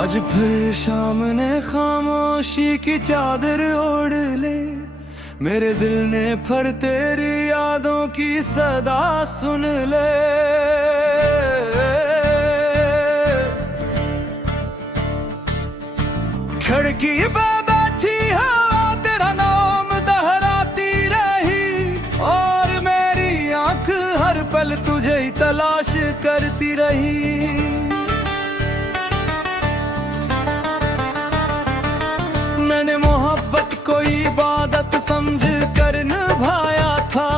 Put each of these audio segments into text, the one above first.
आज फिर शाम ने खामोशी की चादर ओढ़ ले, मेरे दिल ने फिर तेरी यादों की सदा सुन ले। खिड़की पे बैठी हवा तेरा नाम दोहराती रही, और मेरी आंख हर पल तुझे ही तलाश करती रही। मैंने मोहब्बत को इबादत समझ कर निभाया था,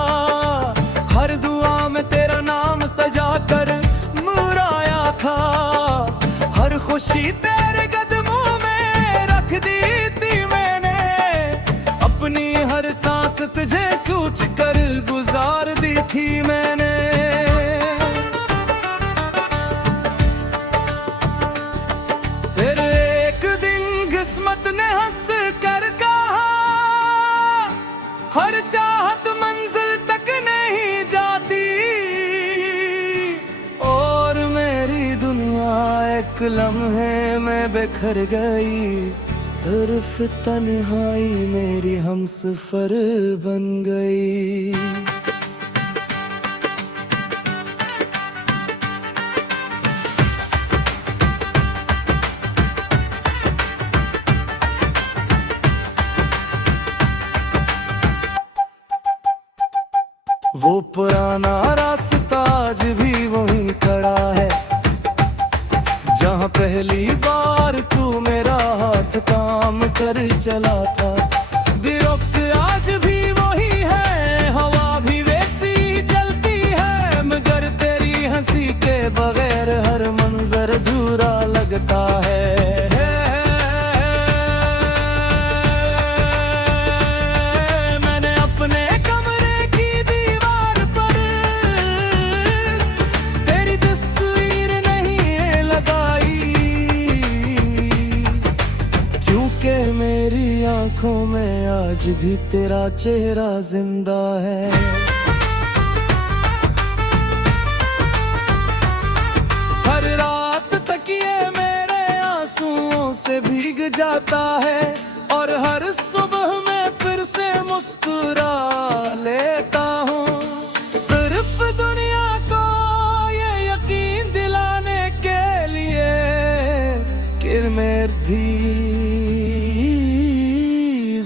हर दुआ में तेरा नाम सजा कर मुराया था। हर खुशी तेरे कदमों में रख दी थी मैंने, अपनी हर सांस तुझे सोच कर गुजार दी थी मैंने। फिर एक दिन किस्मत ने हंस कर कहा, हर चाहत मंजिल तक नहीं जाती, और मेरी दुनिया एक लम्हे में बिखर गई। सिर्फ तन्हाई मेरी हमसफर बन गई। वो पुराना रास्ता आज भी वहीं खड़ा है, जहाँ पहली बार तू मेरा हाथ काम कर चला था। दिरोक आज भी वही है, हवा भी वैसी चलती है, मगर तेरी हंसी के बगैर हर मंजर अधूरा लगता है। मेरी आंखों में आज भी तेरा चेहरा जिंदा है। हर रात तकिए मेरे आंसुओं से भीग जाता है, और हर सुबह मैं फिर से मुस्कुरा लेता हूँ। सिर्फ दुनिया को ये यकीन दिलाने के लिए कि मैं भी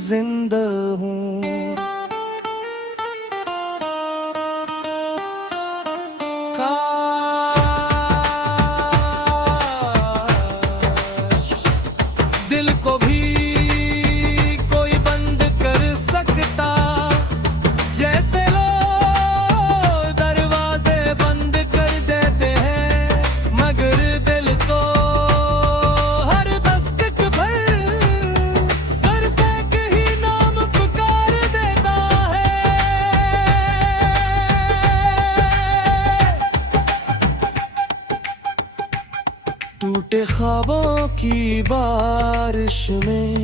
जिंदा हूँ। दिल को भी कोई बंद कर सकता, जैसे लोग दरवाजे बंद कर देते हैं, मगर दिल को हर दस्तक पर सिर्फ एक ही नाम पुकार देता है। टूटे ख्वाबों की बारिश में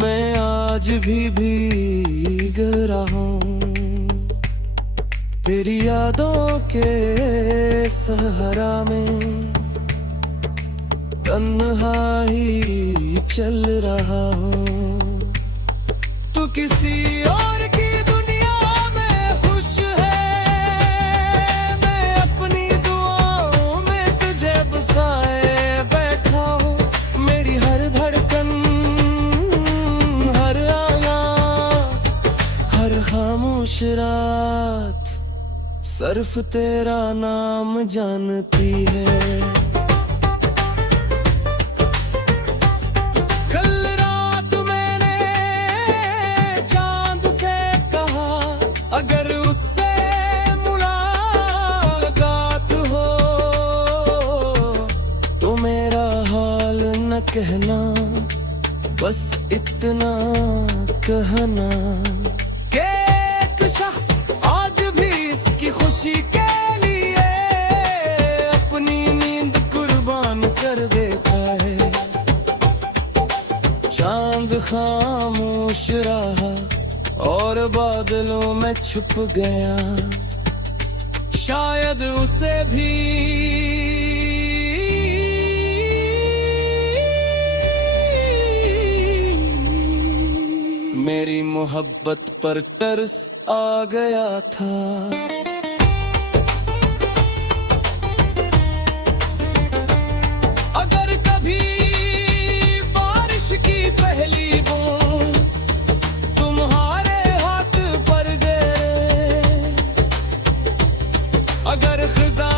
मैं आज भी भीग रहा हूँ, तेरी यादों के सहारा में तन्हा ही चल रहा हूँ। तू किसी और की दुनिया में खुश है, मैं अपनी दुआओं में तुझे बसाए बैठा हूँ। मेरी हर धड़कन, हर आना, हर खामोश रात सिर्फ तेरा नाम जानती है। कल रात मैंने चांद से कहा, अगर उससे मुलाकात हो तो मेरा हाल न कहना, बस इतना कहना कि एक शख्स आज भी इसकी खुशी के लिए अपनी नींद कुर्बान कर देता है। चांद खामोश रहा और बादलों में छुप गया, शायद उसे भी मेरी मोहब्बत पर तरस आ गया था। अगर कभी बारिश की पहली बूंद तुम्हारे हाथ पर गिरे, अगर खिज़ा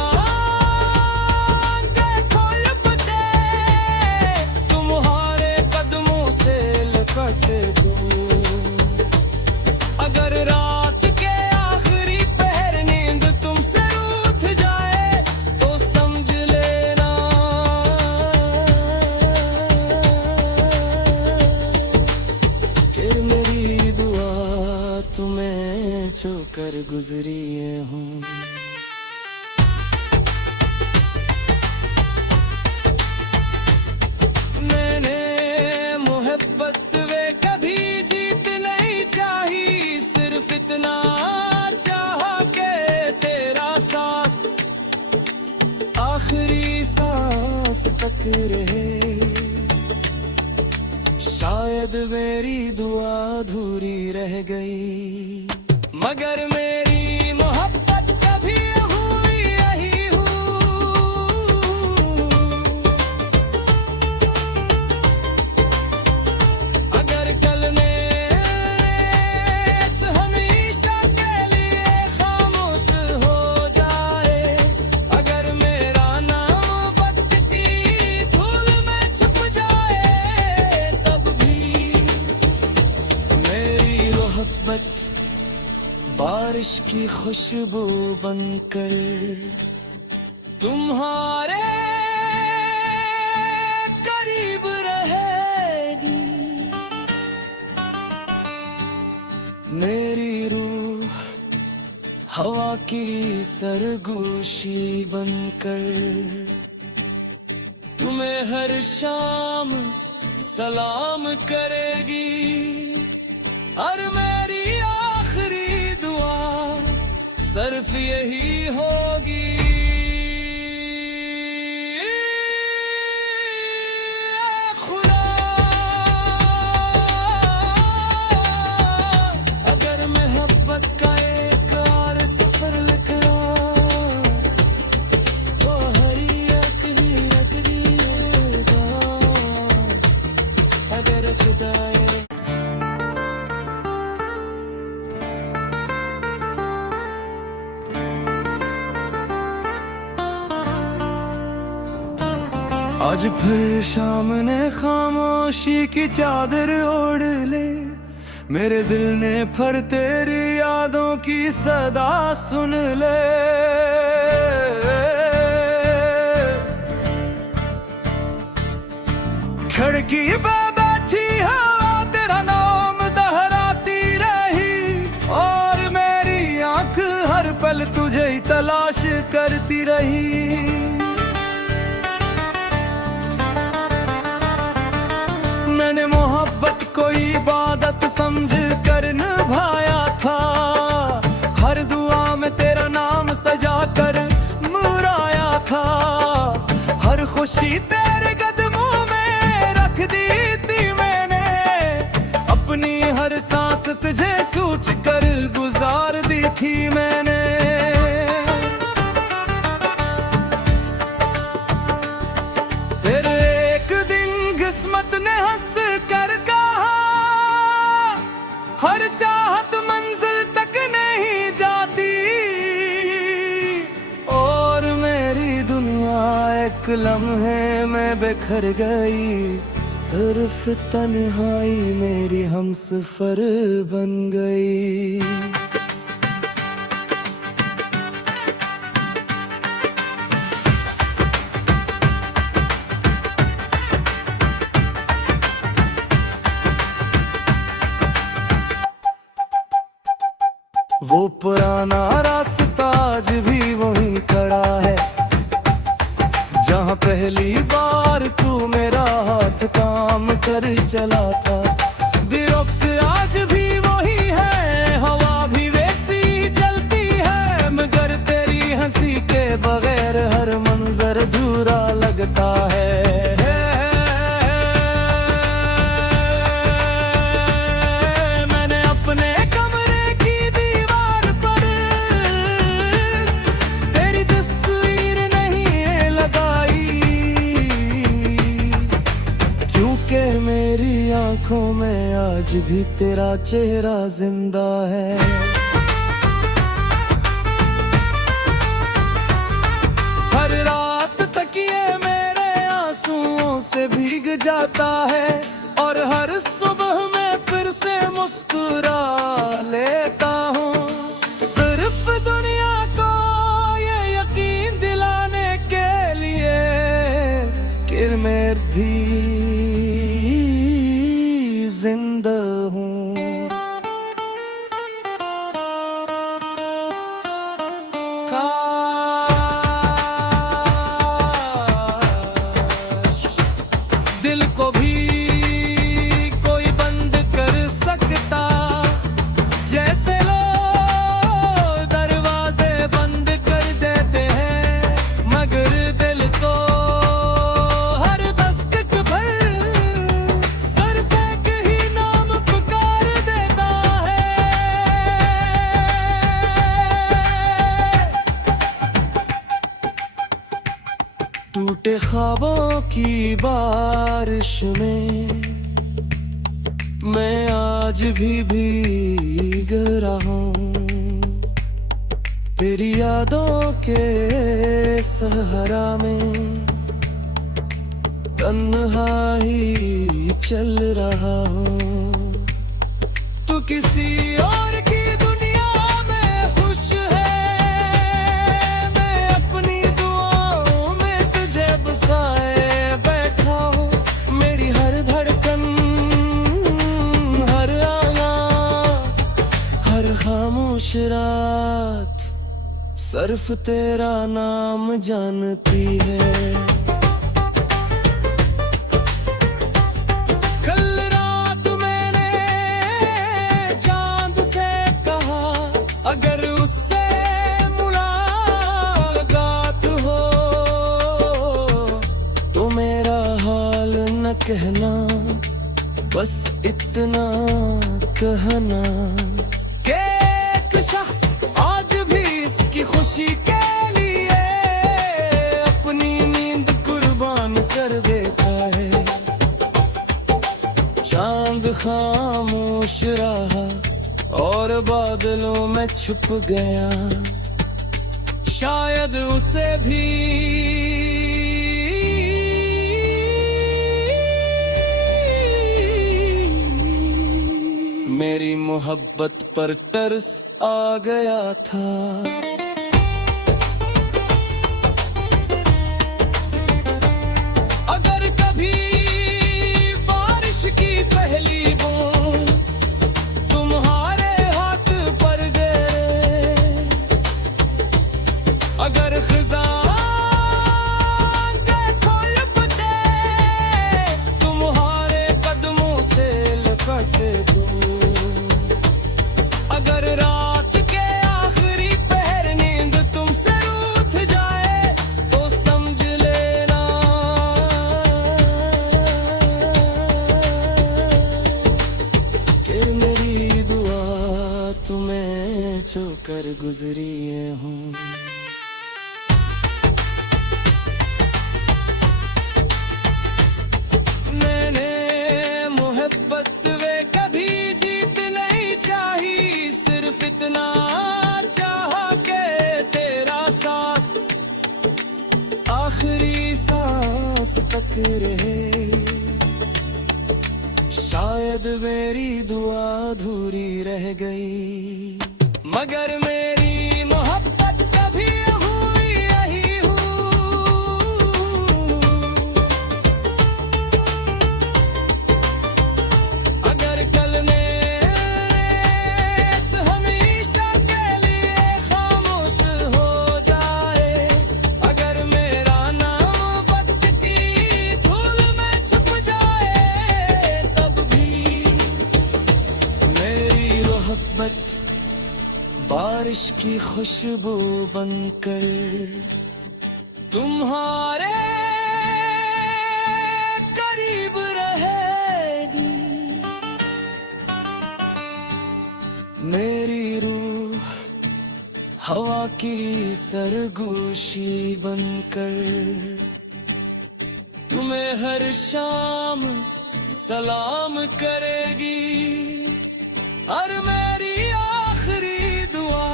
अगर रात के आखिरी पहर नींद तुमसे रूठ जाए तो समझ लेना फिर मेरी दुआ तुम्हें छूकर गुजरी हूँ। आखिरी सांस तक रहे, शायद मेरी दुआ अधूरी रह गई, मगर मेरी मोहब्बत कभी हुई यही हूँ। अगर कल में हमेशा के लिए खामोश हो जाए, अगर मेरा नाम वक्त की धूल में छुप जाए, तब भी मेरी मोहब्बत बारिश की खुशबू बनकर तुम्हारे करीब रहेगी। मेरी रूह हवा की सरगोशी बनकर तुम्हें हर शाम सलाम करेगी, और मेरी आखिरी दुआ सिर्फ यही होगी, खुदा अगर मोहब्बत का एक और सफर लिखा तो हरी अकली रखदी होगा, अगर जुदाई आज फिर शाम ने खामोशी की चादर ओढ़ ले, मेरे दिल ने फिर तेरी यादों की सदा सुन ले। खिड़की पे बैठी हवा तेरा नाम दोहराती रही, और मेरी आंख हर पल तुझे ही तलाश करती रही। मैंने मोहब्बत को इबादत समझ कर निभाया था, हर दुआ में तेरा नाम सजा कर मुराया था, हर खुशी तेरे कदमों में रख दी थी मैंने, अपनी हर सांस तुझे सोच कर गुजार दी थी मैंने। फिर एक दिन किस्मत ने हंस कर कहा, हर चाहत मंजिल तक नहीं जाती, और मेरी दुनिया एक लम्हे में बिखर गई, सिर्फ तन्हाई मेरी हमसफर बन गई। वो पुराना रास्ता आज भी वहीं खड़ा है, जहाँ पहली बार तू मेरा हाथ काम कर चला था। दिरक्त आज भी वही है, हवा भी वैसी चलती है, मगर तेरी हंसी के बगैर हर मंजर अधूरा लगता है। में आज भी तेरा चेहरा जिंदा है। हर रात तकिए मेरे आंसुओं से भीग जाता है और हर सुबह मैं फिर से मुस्कुरा लेता हूँ। सिर्फ दुनिया को ये यकीन दिलाने के लिए कि मैं भी जिंदा हूँ। दिल को भी कोई बंद कर सकता, जैसे लोग दरवाजे बंद कर देते हैं, मगर दिल तो हर दस्तक पर सिर्फ एक ही नाम पुकार देता है। टूटे ख्वाबों की बारिश में मैं आज भी भीग रहा हूँ। तेरी यादों के सहारा में तन्हा ही चल रहा हूँ। तू किसी और की दुनिया में खुश है, मैं अपनी दुआओं में तुझे बसाए बैठा हूँ। मेरी हर धड़कन, हर आना, हर खामोश रात सिर्फ तेरा नाम जानती है। कल रात मैंने चांद से कहा, अगर उससे मुलाकात हो तो मेरा हाल न कहना, बस इतना कहना कि एक शख्स आज भी इसकी खुशी के लिए अपनी नींद कुर्बान कर देता है। चांद खामोश रहा और बादलों में छुप गया, शायद उसे भी मेरी मोहब्बत पर तरस आ गया था। अगर कभी बारिश की पहली बूंद तुम्हारे हाथ पर गिरे, अगर खिज़ां के खुलबते तुम्हारे कदमों से लिपट दूं, अगर रात के आखिरी पहर नींद तुमसे रूठ जाए तो समझ लेना कि मेरी दुआ तुम्हें छूकर गुजरी हूँ। मैंने मोहब्बत वे कभी जीत नहीं चाही, सिर्फ इतना चाहा के तेरा साथ आखिरी सांस तक रहे। शायद मेरी दुआ अधूरी रह गई, मगर मेरी मोहब्बत कभी हुई यही हूँ। अगर कल मेरे हमेशा के लिए खामोश हो जाए, अगर मेरा नाम वक्त की धूल में छुप जाए, तब भी मेरी मोहब्बत बारिश की खुशबू बनकर तुम्हारे करीब रहेगी। मेरी रूह हवा की सरगोशी बनकर तुम्हें हर शाम सलाम करेगी। और मेरी आखिरी दुआ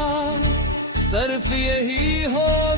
सिर्फ यही हो